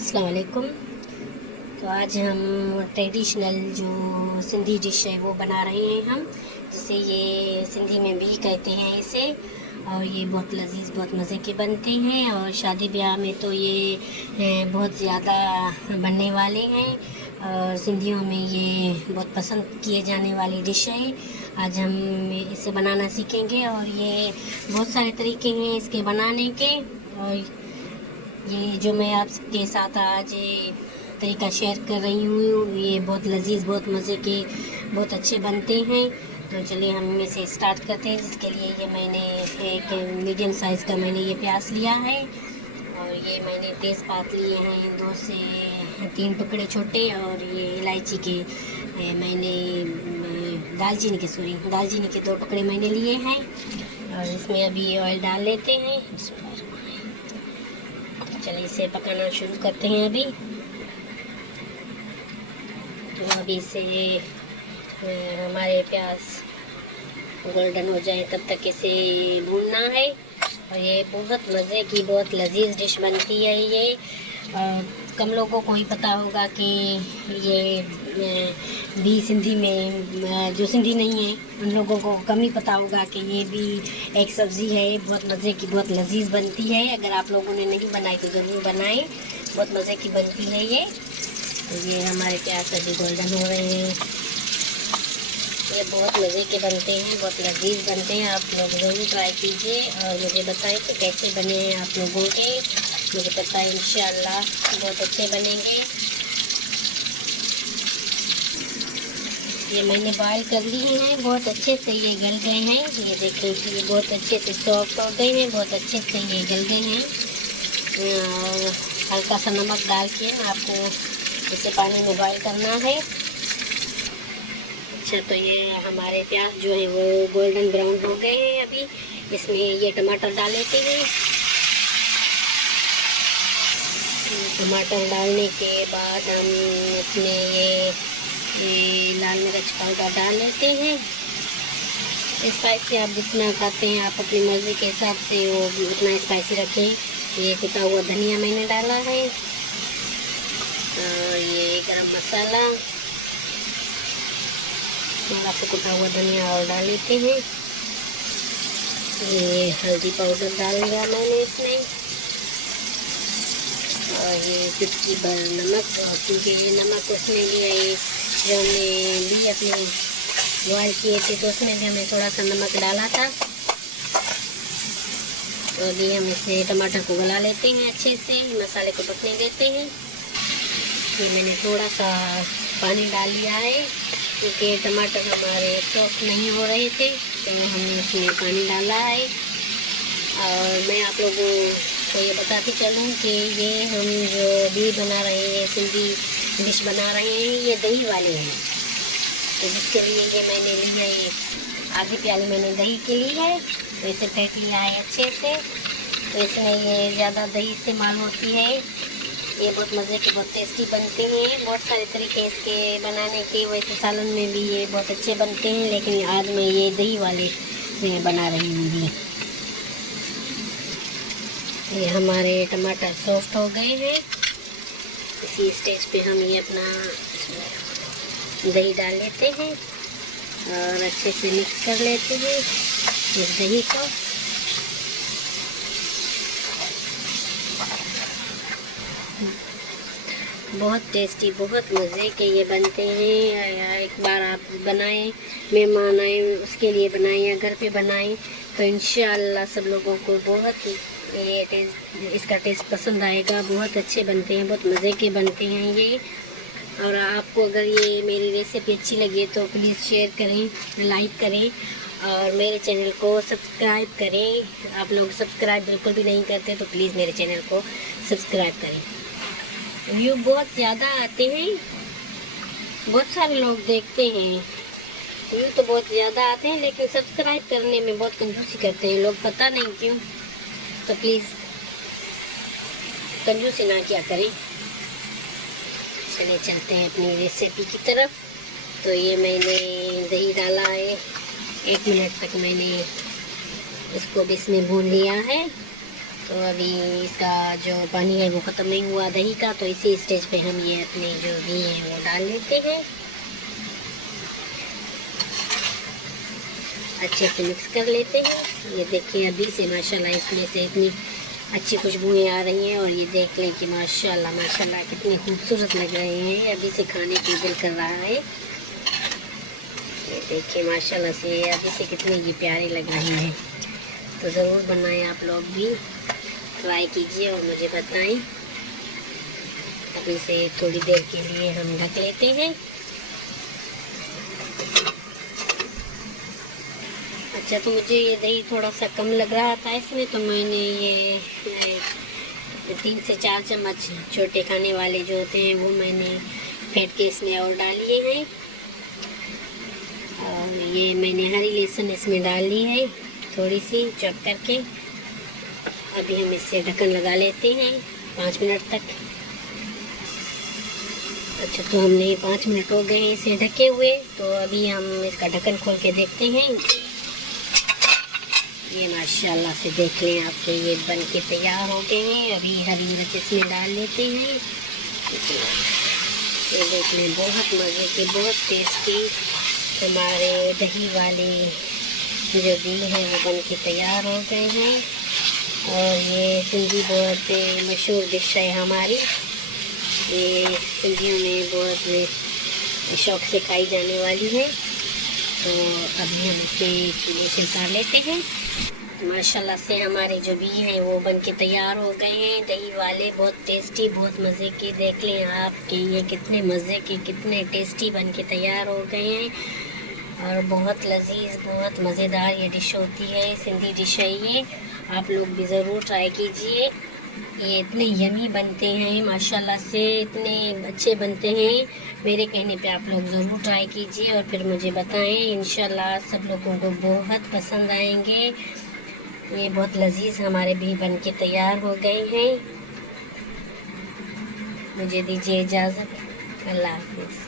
अस्सलाम वालेकुम। तो आज हम ट्रेडिशनल जो सिंधी डिश है वो बना रहे हैं हम, जिसे ये सिंधी में भी कहते हैं इसे। और ये बहुत लजीज बहुत मज़े के बनते हैं और शादी ब्याह में तो ये बहुत ज़्यादा बनने वाले हैं और सिंधियों में ये बहुत पसंद किए जाने वाली डिश है। आज हम इसे बनाना सीखेंगे और ये बहुत सारे तरीके हैं इसके बनाने के। और ये जो मैं आपके साथ आज ये तरीका शेयर कर रही हूँ ये बहुत लजीज बहुत मज़े के बहुत अच्छे बनते हैं। तो चलिए हम इसे स्टार्ट करते हैं, जिसके लिए ये मैंने एक मीडियम साइज़ का मैंने ये प्याज लिया है और ये मैंने तेज़पात लिए हैं 2 से 3 टुकड़े छोटे। और ये इलायची के मैंने दालचीनी के 2 टुकड़े मैंने लिए हैं। और इसमें अभी ऑयल डाल लेते हैं। चलिए इसे पकाना शुरू करते हैं अभी। तो अभी इसे हमारे प्याज गोल्डन हो जाए तब तक इसे भूनना है। और ये बहुत मज़े की बहुत लजीज डिश बनती है ये। कम लोगों को ही पता होगा कि ये भी सिंधी में जो सिंधी नहीं है उन लोगों को कम ही पता होगा कि ये भी एक सब्ज़ी है बहुत मज़े की बहुत लजीज बनती है। अगर आप लोगों ने नहीं बनाई तो ज़रूर बनाएं, बहुत मज़े की बनती है ये। तो ये हमारे प्याज अभी गोल्डन हो रहे हैं। ये बहुत मज़े के बनते हैं बहुत लजीज बनते हैं। आप लोग ज़रूर ट्राई कीजिए और मुझे बताएं कि कैसे बने हैं आप लोगों के। मुझे पता है इंशाअल्लाह बहुत अच्छे बनेंगे। ये मैंने बॉयल कर लिए हैं, बहुत अच्छे से ये गल गए हैं। ये देखें कि ये बहुत अच्छे से सॉफ्ट हो गए हैं, बहुत अच्छे से ये गल गए हैं। और हल्का सा नमक डाल के आपको इसे पानी में बॉयल करना है। अच्छा, तो ये हमारे प्याज जो है वो गोल्डन ब्राउन हो गए हैं। अभी इसमें ये टमाटर डाल लेते हैं। टमाटर डालने के बाद हम इसमें ये लाल मिर्च पाउडर डाल लेते हैं। स्पाइसी आप जितना खाते हैं आप अपनी मर्ज़ी के हिसाब से वो उतना स्पाइसी रखें। ये कुटा हुआ धनिया मैंने डाला है और ये गरम मसाला थोड़ा सा कुटा हुआ धनिया और डाल लेते हैं। ये हल्दी पाउडर डाल दिया मैंने इसमें और ये चुटकी भर नमक। और क्योंकि ये नमक उसमें भी है जो हमने भी अपने बॉयल किए थे तो उसमें भी हमने थोड़ा सा नमक डाला था। तो अभी हम इसे टमाटर को गला लेते हैं अच्छे से, मसाले को पकने देते हैं। ये मैंने थोड़ा सा पानी डाल लिया है क्योंकि टमाटर हमारे सॉफ्ट नहीं हो रहे थे तो हमने इसमें पानी डाला है। और मैं आप लोगों को ये बताती चलूँ कि ये हम जो भी बना रहे हैं सिंधी डिश बना रहे हैं ये दही वाले हैं। तो जिसके लिए ये मैंने लिया है आधी प्याली मैंने दही के ली है। तो इसे फेंट लिया है अच्छे से। तो इसमें ये ज़्यादा दही इस्तेमाल होती है। ये बहुत मज़े के बहुत टेस्टी बनते हैं। बहुत सारे तरीके इसके बनाने के, वैसे सालन में भी ये बहुत अच्छे बनते हैं लेकिन आज मैं ये दही वाले से बना रही हूँ। ये हमारे टमाटर सॉफ्ट हो गए हैं। इसी स्टेज पे हम ये अपना दही डाल लेते हैं और अच्छे से मिक्स कर लेते हैं इस दही को। बहुत टेस्टी बहुत मज़े के ये बनते हैं। एक बार आप बनाएं, मेहमान आए उसके लिए बनाएं या घर पे बनाएं तो इंशाअल्लाह सब लोगों को बहुत ये इसका टेस्ट पसंद आएगा। बहुत अच्छे बनते हैं बहुत मज़े के बनते हैं ये। और आपको अगर ये मेरी रेसिपी अच्छी लगे तो प्लीज़ शेयर करें, लाइक करें और मेरे चैनल को सब्सक्राइब करें। आप लोग सब्सक्राइब बिल्कुल भी नहीं करते तो प्लीज़ मेरे चैनल को सब्सक्राइब करें। व्यू बहुत ज़्यादा आते हैं, बहुत सारे लोग देखते हैं, व्यू तो बहुत ज़्यादा आते हैं लेकिन सब्सक्राइब करने में बहुत कंजूसी करते हैं लोग, पता नहीं क्यों। तो प्लीज़ कंजूसी ना किया करें। चले चलते हैं अपनी रेसिपी की तरफ। तो ये मैंने दही डाला है, 1 मिनट तक मैंने इसको भी इसमें भून लिया है। तो अभी इसका जो पानी है वो ख़त्म नहीं हुआ दही का, तो इसी स्टेज पे हम ये अपने जो घी है वो डाल लेते हैं। अच्छे से मिक्स कर लेते हैं। ये देखिए अभी से माशाल्लाह इसमें से इतनी अच्छी खुशबुएँ आ रही हैं, और ये देख लें कि माशाल्लाह माशाल्लाह कितने खूबसूरत लग रहे हैं। अभी से खाने की दिल कर रहा है। ये देखिए माशाल्लाह से अभी से कितने ये प्यारे लग रहे हैं। तो ज़रूर बनाएं, आप लोग भी ट्राई कीजिए और मुझे बताएं। अभी से थोड़ी देर के लिए हम ढक लेते हैं। अच्छा, तो मुझे ये दही थोड़ा सा कम लग रहा था इसमें, तो मैंने ये 3 से 4 चम्मच छोटे खाने वाले जो होते हैं वो मैंने फेंट के इसमें और डाल लिए हैं। और ये मैंने हरी लहसुन इसमें डाल ली है थोड़ी सी चॉप करके। अभी हम इससे ढक्कन लगा लेते हैं 5 मिनट तक। अच्छा, तो हमने 5 मिनट हो गए इसे ढके हुए, तो अभी हम इसका ढक्कन खोल के देखते हैं। ये माशाल्लाह से देख लें आपके ये बन के तैयार हो गए हैं। अभी हरी मिर्च इसमें डाल लेते हैं। ये देख लें बहुत मज़े के, बहुत टेस्टी हमारे दही वाले जो घी है वो बन के तैयार हो गए हैं। और ये सिंधी बहुत मशहूर डिश है हमारी। ये सिंधियों में बहुत शौक़ से खाई जाने वाली है। तो अभी हम इसे चूल्हे से उतार लेते हैं। माशाल्लाह से हमारे जो घी हैं वो बन के तैयार हो गए हैं, दही वाले, बहुत टेस्टी, बहुत मज़े के। देख लें आप कि ये कितने मज़े के, कितने टेस्टी बन के तैयार हो गए हैं। और बहुत लजीज, बहुत मज़ेदार ये डिश होती है, सिंधी डिश है ये। आप लोग भी ज़रूर ट्राई कीजिए। ये इतने यमी बनते हैं माशाल्लाह से, इतने अच्छे बनते हैं। मेरे कहने पे आप लोग ज़रूर ट्राई कीजिए और फिर मुझे बताएं। इंशाल्लाह सब लोगों को बहुत पसंद आएंगे। ये बहुत लजीज हमारे भी बन के तैयार हो गए हैं। मुझे दीजिए इजाज़त। अल्लाह हाफिज़।